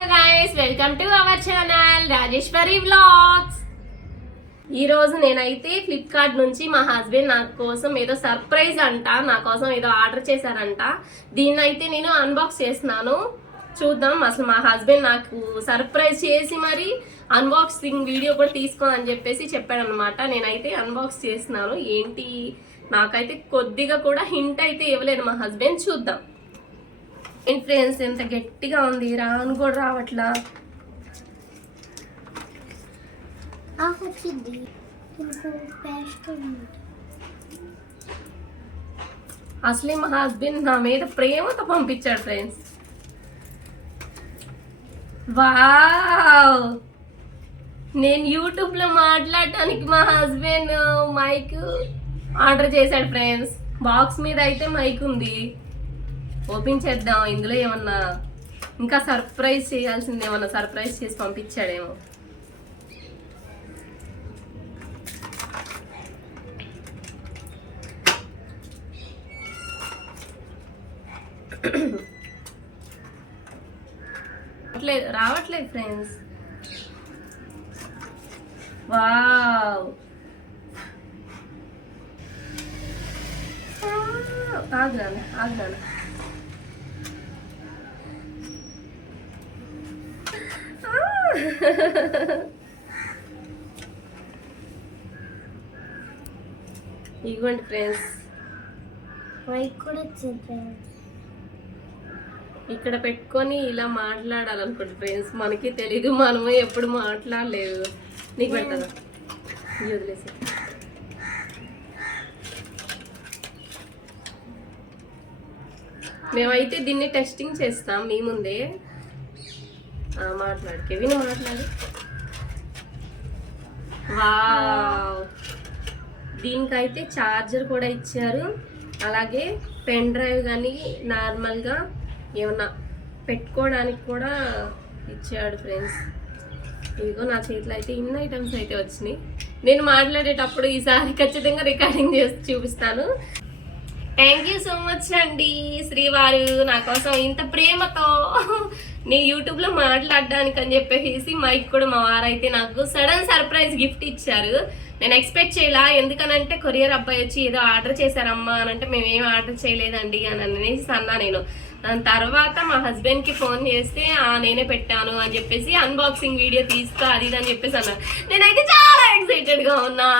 guys, welcome to our channel Rajeshwari vlogs. ఈ రోజు నేనైతే ఫ్లిప్కార్ట్ నుంచి మా హస్బెండ్ నా కోసం ఏదో సర్ప్రైజ్ అంట, నా కోసం ఏదో ఆర్డర్ చేశారంట. దీన్ని అయితే నేను అన్బాక్స్ చేస్తున్నాను. చూద్దాం అసలు మా హస్బెండ్ నాకు సర్ప్రైజ్ చేసి మరి అన్బాక్సింగ్ వీడియో కూడా తీసుకోని చెప్పేసి చెప్పాడనమాట. నేనైతే అన్బాక్స్ చేస్తున్నాను. ఏంటి నాకైతే కొద్దిగా కూడా హింట్ అయితే ఇవ్వలేదు మా హస్బెండ్. చూద్దాం. ఫ్రెండ్స్ ఎంత గట్టిగా ఉంది, రాను కూడా రావట్లా. అసలే మా హస్బెండ్ నా మీద ప్రేమతో పంపించాడు ఫ్రెండ్స్. వావ్, నేను యూట్యూబ్ లో మాట్లాడటానికి మా హస్బెండ్ మైక్ ఆర్డర్ చేశాడు ఫ్రెండ్స్. బాక్స్ మీద అయితే మైక్ ఉంది. ఓపెన్ చేద్దాం. ఇందులో ఏమన్నా ఇంకా సర్ప్రైజ్ చేయాల్సింది ఏమన్నా సర్ప్రైజ్ చేసి పంపించాడేమో. రావట్లేదు ఫ్రెండ్స్. వావ్, ఆగ్నాను ఇదిగోండి ఫ్రెండ్స్, ఇక్కడ పెట్టుకొని ఇలా మాట్లాడాలనుకోండి ఫ్రెండ్స్. మనకి తెలీదు, మనము ఎప్పుడు మాట్లాడలేదు. నీకు పెట్టదా వదిలేసి. మేమైతే దీన్ని టెస్టింగ్ చేస్తాం మీ ముందే. మాట్లాడు కెవిన్, మాట్లాడు. వావ్, దీనికైతే ఛార్జర్ కూడా ఇచ్చారు. అలాగే పెన్ డ్రైవ్ కానీ నార్మల్గా ఏమన్నా పెట్టుకోవడానికి కూడా ఇచ్చాడు ఫ్రెండ్స్. ఇదిగో నా చేతిలో అయితే ఇన్ని ఐటమ్స్ అయితే వచ్చినాయి. నేను మాట్లాడేటప్పుడు ఈసారి ఖచ్చితంగా రికార్డింగ్ చేసి చూపిస్తాను. థ్యాంక్ యూ సో మచ్ అండి శ్రీవారు, నా కోసం ఇంత ప్రేమతో నీ యూట్యూబ్లో మాట్లాడడానికి అని చెప్పేసి మైక్ కూడా మా వారైతే నాకు సడన్ సర్ప్రైజ్ గిఫ్ట్ ఇచ్చారు. నేను ఎక్స్పెక్ట్ చేయలా. ఎందుకనంటే కొరియర్ అబ్బాయి వచ్చి ఏదో ఆర్డర్ చేశారమ్మా అని అంటే మేమేం ఆర్డర్ చేయలేదండి అని అనేసి అన్నా నేను. దాని తర్వాత మా హస్బెండ్కి ఫోన్ చేస్తే నేనే పెట్టాను అని చెప్పేసి అన్బాక్సింగ్ వీడియో తీస్తా అది ఇది అని చెప్పేసి అన్నారు. నేనైతే చాలా ఎక్సైటెడ్గా ఉన్నా.